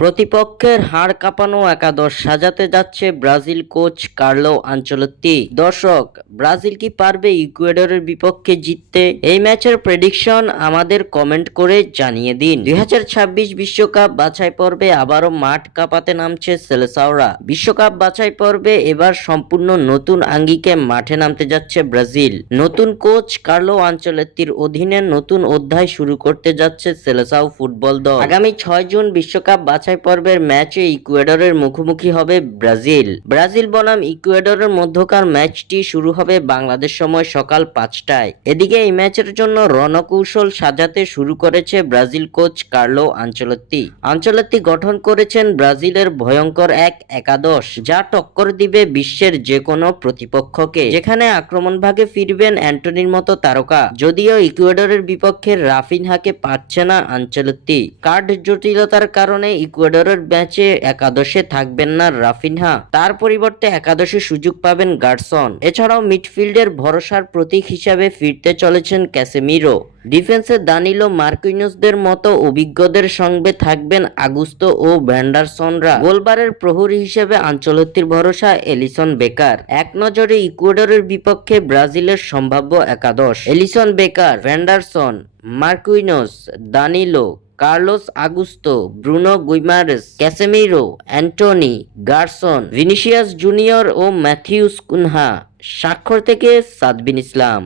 প্রতিপক্ষের হাড় কাঁপানো একাদশ সাজাতে যাচ্ছে ব্রাজিল কোচ কার্লো আনচেলত্তি। দর্শক, ব্রাজিল কি পারবে ইকুয়েডরের বিপক্ষে জিততে? এই ম্যাচের প্রেডিকশন আমাদের কমেন্ট করে জানিয়ে দিন। 2026 বিশ্বকাপ বাছাই পর্বে আবারও মাঠ কাঁপাতে নামছে সেলেসাওরা। বিশ্বকাপ বাছাই পর্বে এবার সম্পূর্ণ নতুন আঙ্গিকে মাঠে নামতে যাচ্ছে ব্রাজিল। নতুন কোচ কার্লো আনচেলত্তির অধীনে নতুন অধ্যায় শুরু করতে যাচ্ছে সেলেসাও ফুটবল দল। আগামী 6 জুন বিশ্বকাপ বাছাই পর্বের ম্যাচে ইকুয়েডরের মুখোমুখি হবে ব্রাজিল বনাম ইকুয়েডরের মধ্যকার ম্যাচটি শুরু হবে বাংলাদেশ সময় সকাল 5টায়। এদিকে এই ম্যাচের জন্য রণকৌশল সাজাতে শুরু করেছে ব্রাজিল কোচ কার্লো আনচেলত্তি গঠন করেছেন ব্রাজিলের ভয়ঙ্কর এক একাদশ, যা টক্কর দিবে বিশ্বের যে কোনো প্রতিপক্ষকে। যেখানে আক্রমণ ভাগে ফিরবেন অ্যান্টনির মতো তারকা। যদিও ইকুয়েডরের বিপক্ষে রাফিনহাকে পাচ্ছে না আনচেলত্তি। কার্ড জটিলতার কারণে ইকুয়েডরের ম্যাচে একাদশে থাকবেন না রাফিনহা। তার পরিবর্তে একাদশে সুযোগ পাবেন গার্সন। এছাড়াও মিডফিল্ডের ভরসার প্রতীক হিসাবে ফিরতে চলেছেন ক্যাসেমিরো। ডিফেন্সে দানিলো মার্কিনিয়োসদের মতো অভিজ্ঞদের সঙ্গে থাকবেন আগুস্তো ও ভ্যান্ডারসনরা। গোলবারের প্রহরী হিসেবে আনচেলত্তির ভরসা এলিসন বেকার। এক নজরে ইকুয়েডরের বিপক্ষে ব্রাজিলের সম্ভাব্য একাদশ: Alisson Becker, Vanderson, Marquinhos, Danilo, Carlos Augusto, Bruno Guimaraes, Casemiro, Antony, Gerson, Vinicius Junior ও ম্যাথিউস কুনহা। স্বাক্ষর থেকে সাদবিন ইসলাম।